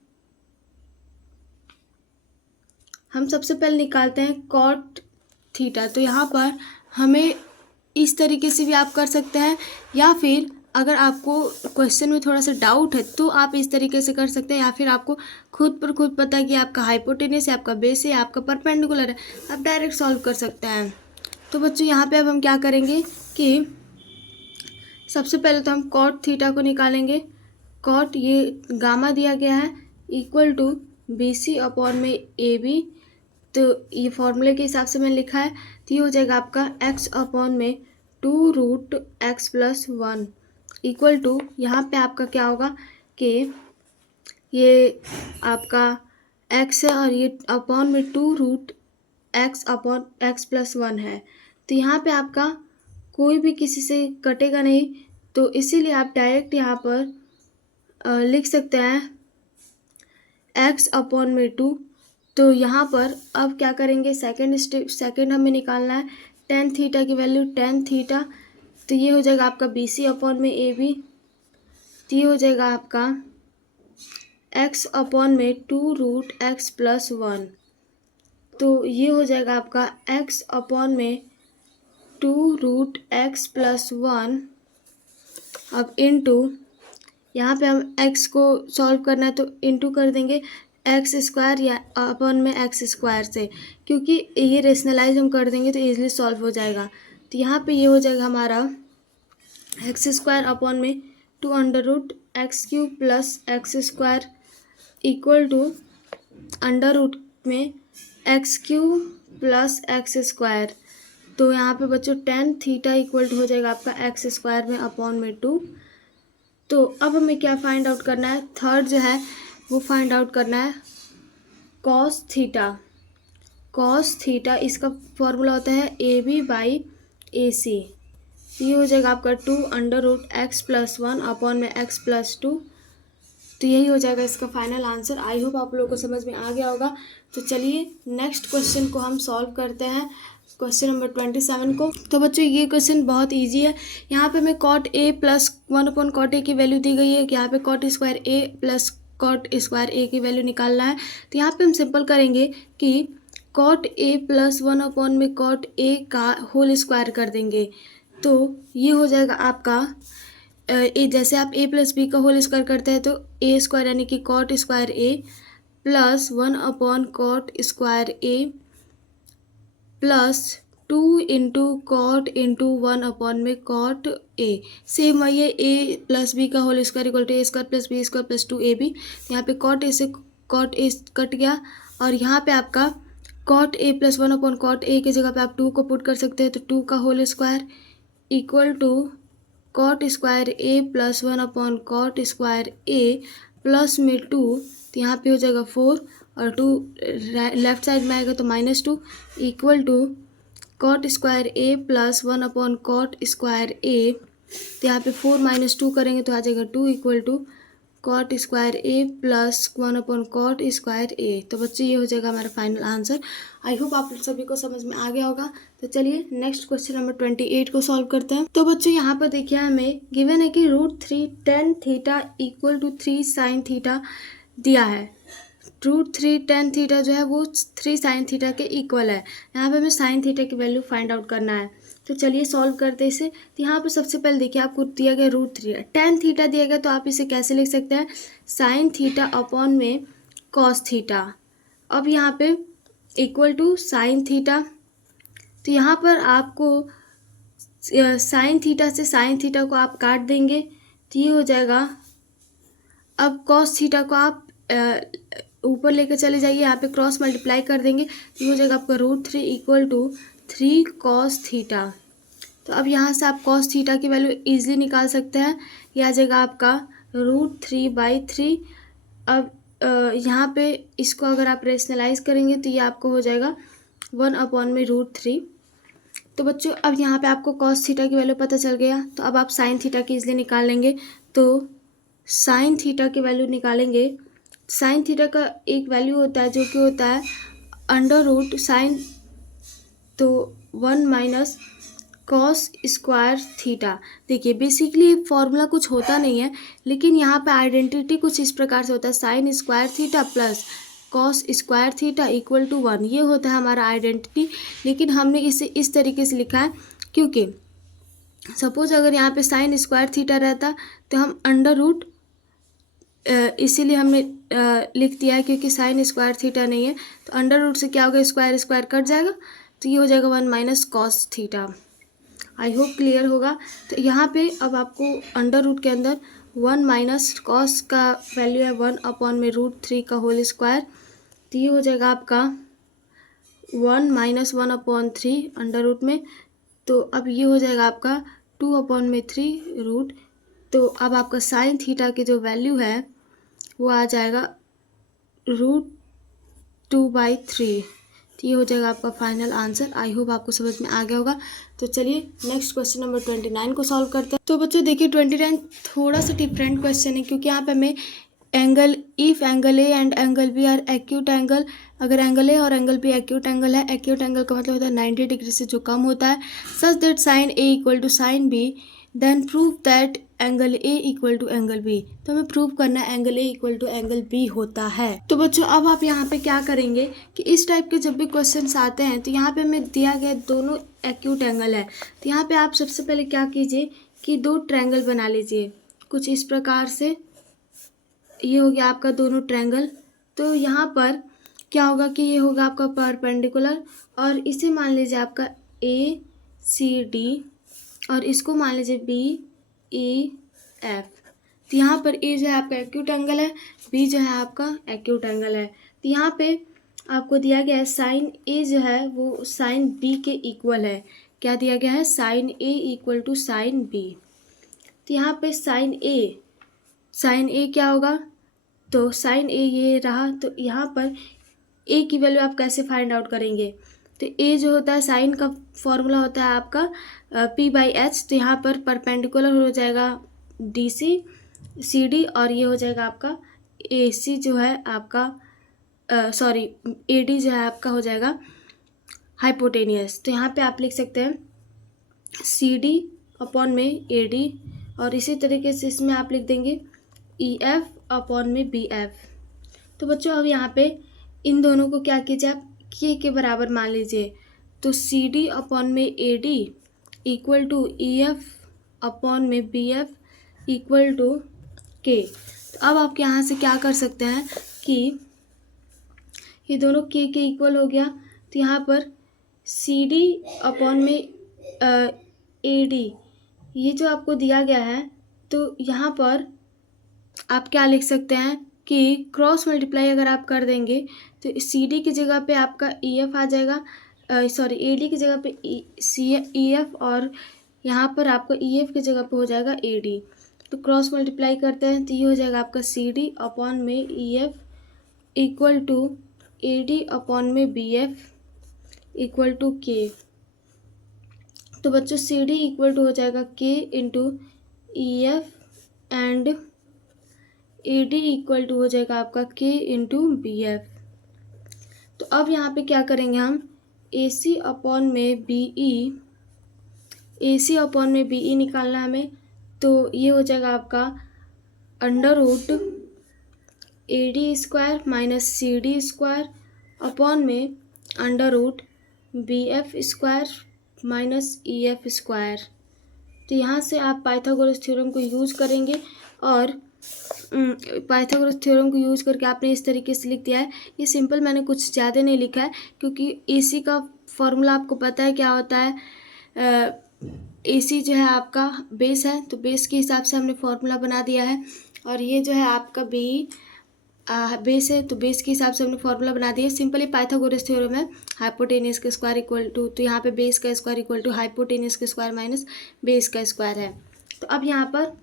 हम सबसे पहले निकालते हैं कॉट थीटा। तो यहाँ पर हमें इस तरीके से भी आप कर सकते हैं, या फिर अगर आपको क्वेश्चन में थोड़ा सा डाउट है तो आप इस तरीके से कर सकते हैं, या फिर आपको खुद पर खुद पता है कि आपका हाइपोटेनस है, आपका बेस है, आपका परपेंडिकुलर है, आप डायरेक्ट सॉल्व कर सकते हैं। तो बच्चों यहाँ पे अब हम क्या करेंगे कि सबसे पहले तो हम कॉट थीटा को निकालेंगे। कॉट ये गामा दिया गया है equal to B C upon में ए बी। तो ये फॉर्मूले के हिसाब से मैंने लिखा है, तो ये हो जाएगा आपका x अपॉन में 2 root x plus 1 equal to, यहाँ पे आपका क्या होगा कि ये आपका x है और ये अपॉन में 2 root x upon x plus 1 है। तो यहाँ पे आपका कोई भी किसी से कटेगा नहीं, तो इसीलिए आप डायरेक्ट यहाँ पर लिख सकते हैं x अपॉन में 2। तो यहाँ पर अब क्या करेंगे, सेकेंड हमें निकालना है टेन थीटा की वैल्यू, टेन थीटा। तो ये हो जाएगा आपका बी सी अपॉन में ए बी। तो ये हो जाएगा आपका x अपॉन में 2 रूट एक्स प्लस 1। तो ये हो जाएगा आपका x अपॉन में 2 रूट एक्स प्लस 1। अब इनटू यहाँ पे हम x को सॉल्व करना है तो इनटू कर देंगे एक्स स्क्वायर या अपॉन में एक्स स्क्वायर से, क्योंकि ये रेशनलाइज हम कर देंगे तो इजीली सॉल्व हो जाएगा। तो यहाँ पे ये हो जाएगा हमारा एक्स स्क्वायर अपॉन में 2 under root X cube plus X square equal to under root में X cube plus X square. तो यहाँ पे बच्चों टेन थीटा इक्वल टू हो जाएगा आपका एक्स स्क्वायर में अपॉन में 2। तो अब हमें क्या फाइंड आउट करना है, थर्ड जो है वो फाइंड आउट करना है कॉस थीटा। कॉस थीटा इसका फॉर्मूला होता है ए बी बाई ए सी। ये हो जाएगा आपका 2 under root x plus 1 upon में एक्स प्लस 2। तो यही हो जाएगा इसका फाइनल आंसर। आई होप आप लोगों को समझ में आ गया होगा। तो चलिए नेक्स्ट क्वेश्चन को हम सॉल्व करते हैं, क्वेश्चन नंबर 27 को। तो बच्चों ये क्वेश्चन बहुत इजी है। यहाँ पे हमें cot A plus 1 upon cot A की वैल्यू दी गई है कि यहाँ पे cot square A plus cot square A की वैल्यू निकालना है। तो यहाँ पे हम सिंपल करेंगे कि कॉट ए प्लस 1 अपॉन में कॉट ए का होल स्क्वायर कर देंगे। तो ये हो जाएगा आपका जैसे आप ए प्लस बी का होल स्क्वायर करते हैं तो ए स्क्वायर यानी कि cot square A plus 1 upon cot square A plus 2 into cot into 1 upon में कॉट ए। सेम वही है, ए प्लस बी का whole square equal to A square plus B square plus 2 A B. यहाँ पे cot A से cot A cut गया और यहाँ पे आपका cot A plus 1 upon cot A की जगह पे आप 2 को पुट कर सकते हैं। तो 2 का whole square equal to cot square A plus 1 upon cot square A plus में 2। तो यहाँ पे हो जाएगा 4 और 2 लेफ्ट साइड में आएगा तो -2 equal to cot square A plus 1 upon cot square A. तो यहाँ पे 4 - 2 करेंगे तो आ जाएगा 2 equal to cot square A plus 1 upon cot square A. तो बच्चों ये हो जाएगा हमारा फाइनल आंसर। आई होप आप सभी को समझ में आ गया होगा। तो चलिए नेक्स्ट क्वेश्चन नंबर 28 को सॉल्व करते हैं। तो बच्चों यहाँ पर देखिए हमें गिवन है कि √3 tan theta equal to 3 sin theta. दिया है। √3 tan थीटा जो है वो 3 sin थीटा के इक्वल है। यहाँ पे हमें sin थीटा की वैल्यू फाइंड आउट करना है। तो चलिए सॉल्व करते हैं इसे। तो यहाँ पे सबसे पहले देखिए आपको दिया गया √3 tan थीटा दिया गया, तो आप इसे कैसे लिख सकते हैं, sin थीटा अपॉन में cos थीटा। अब यहाँ पे इक्वल टू sin थीटा, तो यहाँ पर आपको sin थीटा से sin थीटा को आप काट देंगे तो ये हो जाएगा। अब cos थीटा को आप ऊपर लेकर चले जाइए, यहाँ पे क्रॉस मल्टीप्लाई कर देंगे तो ये हो जाएगा आपका √3 इक्वल टू 3 cos थीटा। तो अब यहाँ से आप cos थीटा की वैल्यू इजीली निकाल सकते हैं। ये आ जाएगा आपका √3/3। अब यहाँ पे इसको अगर आप रेशनलाइज करेंगे तो ये आपको हो जाएगा 1/√3। तो बच्चों अब यहाँ पे आपको cos थीटा की वैल्यू पता चल गया, तो अब आप sin थीटा की इजीली निकाल लेंगे। तो sin थीटा की वैल्यू निकालेंगे। sin थीटा का एक वैल्यू होता है जो कि होता है √sin, तो 1 माइनस cos स्क्वायर थीटा। देखिए बेसिकली फॉर्मूला कुछ होता नहीं है, लेकिन यहाँ पे आइडेंटिटी कुछ इस प्रकार से होता है, sin square theta plus cos square theta equal to 1, ये होता है हमारा आइडेंटिटी। लेकिन हमने इसे इस तरीके से लिखा है क्योंकि सपोज अगर यहाँ पे sin स्क्वायर थीटा रहता तो हम अंडर रूट, इसीलिए हमने लिख दिया है क्योंकि sin स्क्वायर थीटा नहीं है, तो अंडर रूट से क्या होगा, स्क्वायर स्क्वायर कट जाएगा तो ये हो जाएगा 1 minus cos theta. I hope clear होगा। तो यहाँ पे अब आपको अंडर रूट के अंदर 1 माइनस कॉस का वैल्यू है 1/√3 का होल स्क्वायर, तो ये हो जाएगा आपका 1 माइनस 1/3 अंडर रूट में। तो अब ये हो जाएगा आपका 2/3 रूट। तो अब आपका साइन थीटा की जो वैल्यू है वो आ जाएगा √2/3। तो ये हो जाएगा आपका फाइनल आंसर। आई होप आपको समझ में आ गया होगा। तो चलिए नेक्स्ट क्वेश्चन नंबर 29 को सॉल्व करते हैं। तो बच्चों देखिए 29 थोड़ा सा डिफरेंट क्वेश्चन है, क्योंकि यहाँ पे हमें angle, if angle A and angle B are acute angle, अगर एंगल ए और एंगल बी एक्यूट एंगल है, एक्यूट एंगल का मतलब होता है 90 डिग्री से जो कम होता है, such that sine A equal to sine B, then prove that angle A equal to angle B. तो हमें प्रूव करना है angle A equal to angle B होता है। तो बच्चों अब आप यहाँ पे क्या करेंगे कि इस टाइप के जब भी क्वेश्चंस आते हैं तो यहाँ पे हमें दिया गया दोनों एक्यूट एंगल है, तो यहाँ पे आप सबसे पहले क्या कीजिए कि दो ट्रायंगल बना लीजिए कुछ इस प्रकार से। ये हो गया आपका दोनों ट्रायंगल। तो यहाँ पर क्या होगा कि ये होगा आपका परपेंडिकुलर, और इसे मान लीजिए आपका ACD और इसको मान लीजिए BEF। तो यहाँ पर A जो है आपका एक्यूट एंगल है, B जो है आपका एक्यूट एंगल है। तो यहाँ पे आपको दिया गया है साइन A जो है वो साइन B के इक्वल है। क्या दिया गया है, sine A equal to sine B। तो यहाँ पे साइन A क्या होगा, तो साइन A ये रहा। तो यहाँ पर A की वैल्यू आप कैसे फाइंड आउट करेंगे, तो A जो होता है साइन का फॉर्मूला होता है आपका P/H। तो यहाँ पर परपेंडिकुलर हो जाएगा DC CD, और ये हो जाएगा आपका AC जो है आपका सॉरी AD जो है आपका हो जाएगा हाइपोटेनियस। तो यहाँ पे आप लिख सकते हैं CD अपॉन में AD, और इसी तरीके से इसमें आप लिख देंगे EF अपॉन में BF। तो बच्चों अब यहाँ पे इन दोनों को क्या कीजिए आप के बराबर मान लीजिए। तो CD अपॉन में AD equal to EF upon में BF इक्वल टू K। तो अब आप यहाँ से क्या कर सकते हैं कि ये दोनों K के इक्वल हो गया, तो यहाँ पर CD अपॉन में AD ये जो आपको दिया गया है, तो यहाँ पर आप क्या लिख सकते हैं कि क्रॉस मल्टीप्लाई अगर आप कर देंगे तो CD की जगह पे आपका EF आ जाएगा, सॉरी AD की जगह पे EF, और यहाँ पर आपका EF की जगह पे हो जाएगा AD। तो क्रॉस मल्टीप्लाई करते हैं तो ये हो जाएगा आपका CD अपॉन में EF equal to AD upon में BF इक्वल टू K। तो बच्चों CD इक्वल टू हो जाएगा K into EF and AD equal to हो जाएगा आपका K इंटू BF। तो अब यहाँ पे क्या करेंगे हम AC अपॉन में BE निकालना हमें। तो ये हो जाएगा आपका under root A D square minus C D square upon में under root B F square minus E F square. तो यहाँ से आप पाइथागोरस थ्योरम को यूज करेंगे और पाइथागोरस थ्योरम को यूज करके आपने इस तरीके से लिख दिया है। ये सिंपल मैंने कुछ ज़्यादा नहीं लिखा है क्योंकि AC का फॉर्मूला आपको पता है क्या होता है। AC जो है आपका बेस है, तो बेस के हिसाब से हमने फॉर्मूला बना दिया है। और ये जो है आपका B बेस है, तो बेस के हिसाब से हमने फॉर्मूला बना दिया। सिंपली पाइथागोरस थ्योरम है हाइपोटेनियस का स्क्वायर इक्वल टू, तो यहाँ पे बेस का स्क्वायर इक्वल टू हाइपोटेनियस का स्क्वायर माइनस बेस का स्क्वायर है। तो अब यहाँ पर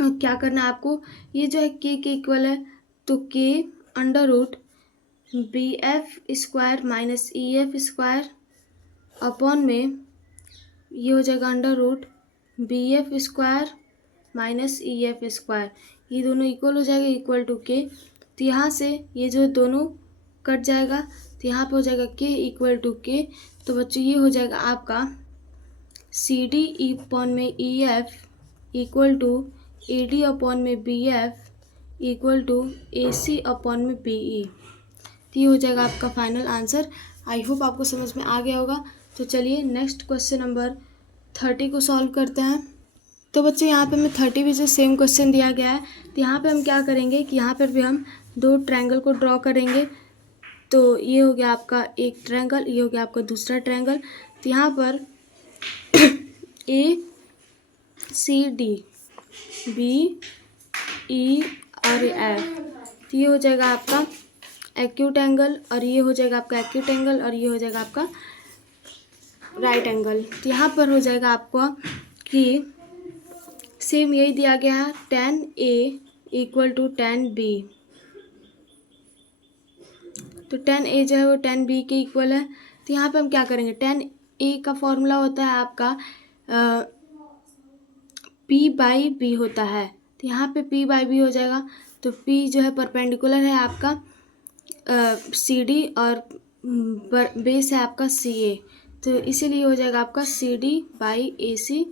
क्या करना है आपको, ये जो है के इक्वल है, तो K under root B F square minus E F square upon में ये हो जाएगा under root B F square minus E F square. ये दोनों इक्वल हो जाएगा इक्वल टू के। तो यहाँ से ये जो दोनों कट जाएगा, तो यहाँ पे हो जाएगा के इक्वल टू के। तो बच्चों ये हो जाएगा आपका सी डी अपॉन में E F equal to A D upon में B F equal to A C upon में बी ई। तो ये हो जाएगा आपका फाइनल आंसर। आई होप आपको समझ में आ गया होगा। तो चलिए नेक्स्ट क्वेश्चन नंबर 30 को सॉल्व करते हैं। तो बच्चों यहाँ पे हमें 30 भी जो सेम क्वेश्चन दिया गया है, तो यहाँ पे हम क्या करेंगे कि यहाँ पर भी हम दो ट्रायंगल को ड्रॉ करेंगे। तो ये हो गया आपका एक ट्रायंगल, ये हो गया आपका दूसरा ट्रायंगल। तो यहाँ पर ए सी डी बी ई और एफ, तो ये हो जाएगा आपका एक्यूट एंगल और ये हो जाएगा आपका एक्यूट एंगल और ये हो जाएगा आपका राइट एंगल। तो यहाँ पर हो जाएगा आपका कि सेम यही दिया गया है tan A equal to tan B। तो tan A जो है वो tan B के इक्वल है। तो यहाँ पे हम क्या करेंगे, tan A का फॉर्मूला होता है आपका P बाई B होता है। तो यहाँ पे P बाई B हो जाएगा। तो P जो है परपेंडिकुलर है आपका CD और बेस है आपका CA। तो इसीलिए हो जाएगा आपका CD by AC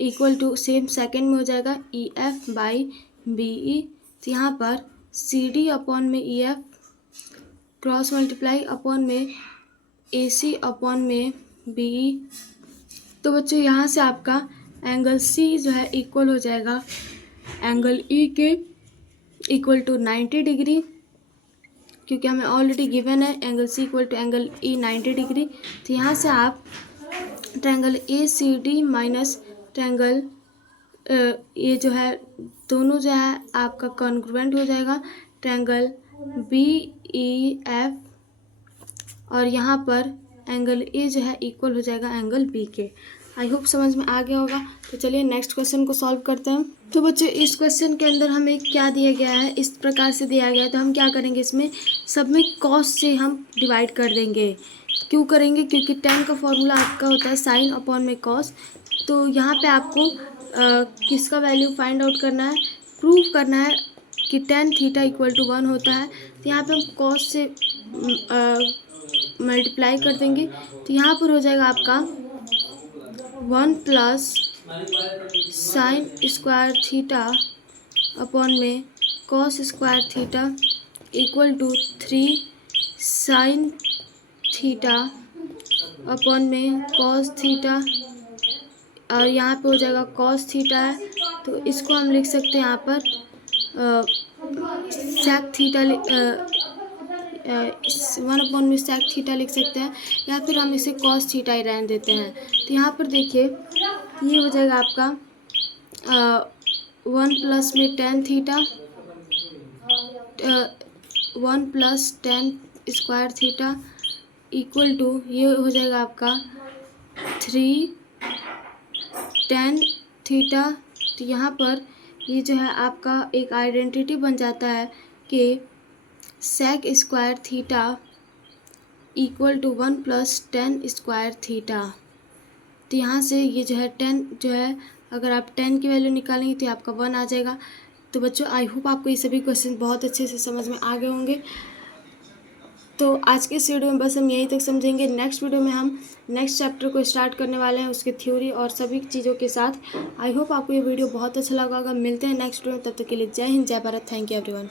equal to same second में हो जाएगा EF बाई BE। तो यहाँ पर CD अपॉन में EF क्रॉस मल्टीप्लाई अपॉन में AC अपॉन में BE। तो बच्चों यहाँ से आपका एंगल C जो है इक्वल हो जाएगा एंगल E के इक्वल टू 90 डिग्री, क्योंकि हमें ऑलरेडी गिवन है angle C equal to angle E 90 degree. तो यहाँ से आप ट्रायंगल ACD माइनस ट्रायंगल ये जो है दोनों जो है आपका कॉन्ग्रुएंट हो जाएगा ट्रायंगल BEF और यहाँ पर एंगल A जो है इक्वल हो जाएगा एंगल B के। आई होप समझ में आ गया होगा। तो चलिए नेक्स्ट क्वेश्चन को सॉल्व करते हैं। तो बच्चों इस क्वेश्चन के अंदर हमें क्या दिया गया है, इस प्रकार से दिया गया है। तो हम क्या करेंगे, इसमें सब में कॉस से हम डिवाइड कर देंगे। क्यों करेंगे, क्योंकि tan का फॉर्मूला आपका होता है साइन अपॉन में कॉस। तो यहाँ पे आपको किसका वैल्यू फाइंड आउट करना है, प्रूव करना है कि tan थीटा इक्वल टू 1 होता है। तो यहाँ पे हम कॉस से मल्टीप्लाई कर देंगे। तो यहाँ पर हो जाएगा आपका 1 plus sine square theta upon में cos square theta equal to 3 sine theta upon में कॉस थीटा और यहाँ पे हो जाएगा कॉस थीटा है। तो इसको हम लिख सकते हैं यहाँ पर सेक थीटा 1 अपॉन में सेक थीटा लिख सकते हैं, या फिर हम इसे कॉस थीटा ही रहने देते हैं। तो यहाँ पर देखिए ये हो जाएगा आपका 1 प्लस में tan theta 1 plus tan square theta equal to ये हो जाएगा आपका 3 tan थीटा। तो यहाँ पर ये जो है आपका एक आइडेंटिटी बन जाता है कि sec square theta equal to 1 plus tan square theta. तो यहाँ से ये जो है 10 जो है, अगर आप 10 की वैल्यू निकालेंगे तो आपका 1 आ जाएगा। तो बच्चों आई होप आपको ये सभी क्वेश्चन बहुत अच्छे से समझ में आ गए होंगे। तो आज के इस वीडियो में बस हम यहीं तक समझेंगे। नेक्स्ट वीडियो में हम नेक्स्ट चैप्टर को स्टार्ट करने वाले हैं, उसकी थ्योरी और सभी चीज़ों के साथ। आई होप आपको ये वीडियो बहुत अच्छा लगा होगा। मिलते हैं नेक्स्ट वीडियो में, तब तक के लिए जय हिंद, जय भारत। Thank you everyone.